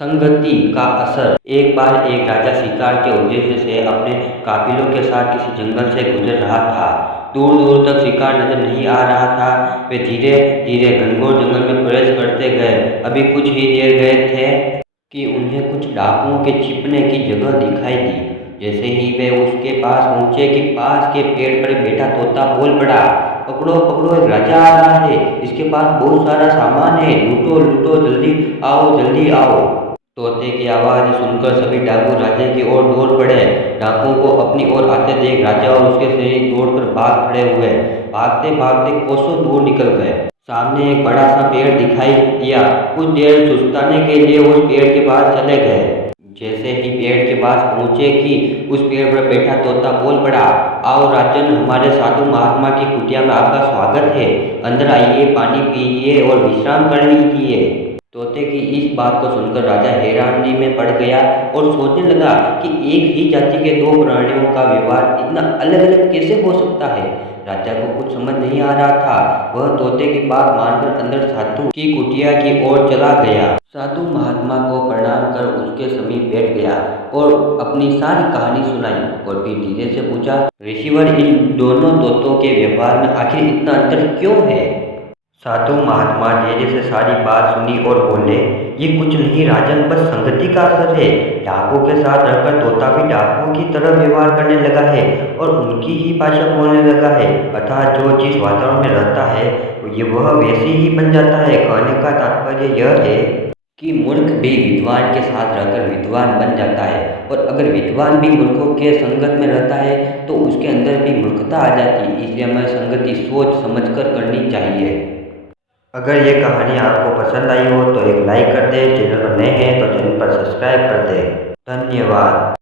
संगति का असर। एक बार एक राजा शिकार के उद्देश्य से अपने काफिलों के साथ किसी जंगल से गुजर रहा था। दूर दूर तक शिकार नजर नहीं आ रहा था। वे धीरे धीरे घनघोर जंगल में प्रवेश करते गए। अभी कुछ ही देर गए थे कि उन्हें कुछ डाकुओं के छिपने की जगह दिखाई दी। जैसे ही वे उसके पास पहुंचे कि पास के पेड़ पर बैठा तोता बोल पड़ा, पकड़ो पकड़ो, एक राजा आ रहा है, इसके पास बहुत सारा सामान है, लूटो लूटो, जल्दी आओ जल्दी आओ। तोते की आवाज़ सुनकर सभी डाकू राजा की ओर दौड़ पड़े। डाकुओं को अपनी ओर आते देख राजा और उसके सैनिक दौड़कर भाग खड़े हुए। भागते भागते कोसों दूर निकल गए। सामने एक बड़ा सा पेड़ दिखाई दिया। कुछ देर सुस्ताने के लिए उस पेड़ के पास चले गए। जैसे ही पेड़ के पास पहुंचे कि उस पेड़ पर बैठा तोता बोल पड़ा, आओ राजन, हमारे साधु महात्मा की कुटिया में आपका स्वागत है। अंदर आइए, पानी पीजिए और विश्राम कर लीजिए। तोते की इस बात को सुनकर राजा हैरानी में पड़ गया और सोचने लगा कि एक ही जाति के दो प्राणियों का व्यवहार इतना अलग अलग कैसे हो सकता है। राजा को कुछ समझ नहीं आ रहा था। वह तोते की बात मानकर अंदर साधु की कुटिया की ओर चला गया। साधु महात्मा को प्रणाम कर उसके समीप बैठ गया और अपनी सारी कहानी सुनाई और फिर धीरे से पूछा, ऋषिवर, इन दोनों तोतों के व्यवहार में आखिर इतना अंतर क्यों है। साधु महात्मा धीरे से सारी बात सुनी और बोले, ये कुछ नहीं राजन, बस संगति का असर है। डाकुओं के साथ रहकर तोता भी डाकुओं की तरह व्यवहार करने लगा है और उनकी ही भाषा बोलने लगा है। अर्थात जो जिस वातावरण में रहता है ये वह वैसे ही बन जाता है। कहने का तात्पर्य यह है कि मूर्ख भी विद्वान के साथ रहकर विद्वान बन जाता है, और अगर विद्वान भी मूर्खों के संगत में रहता है तो उसके अंदर भी मूर्खता आ जाती है। इसलिए हमें संगति सोच समझकर करनी चाहिए। अगर ये कहानी आपको पसंद आई हो तो एक लाइक कर दें, चैनल पर नए हैं तो चैनल पर सब्सक्राइब कर दें। धन्यवाद।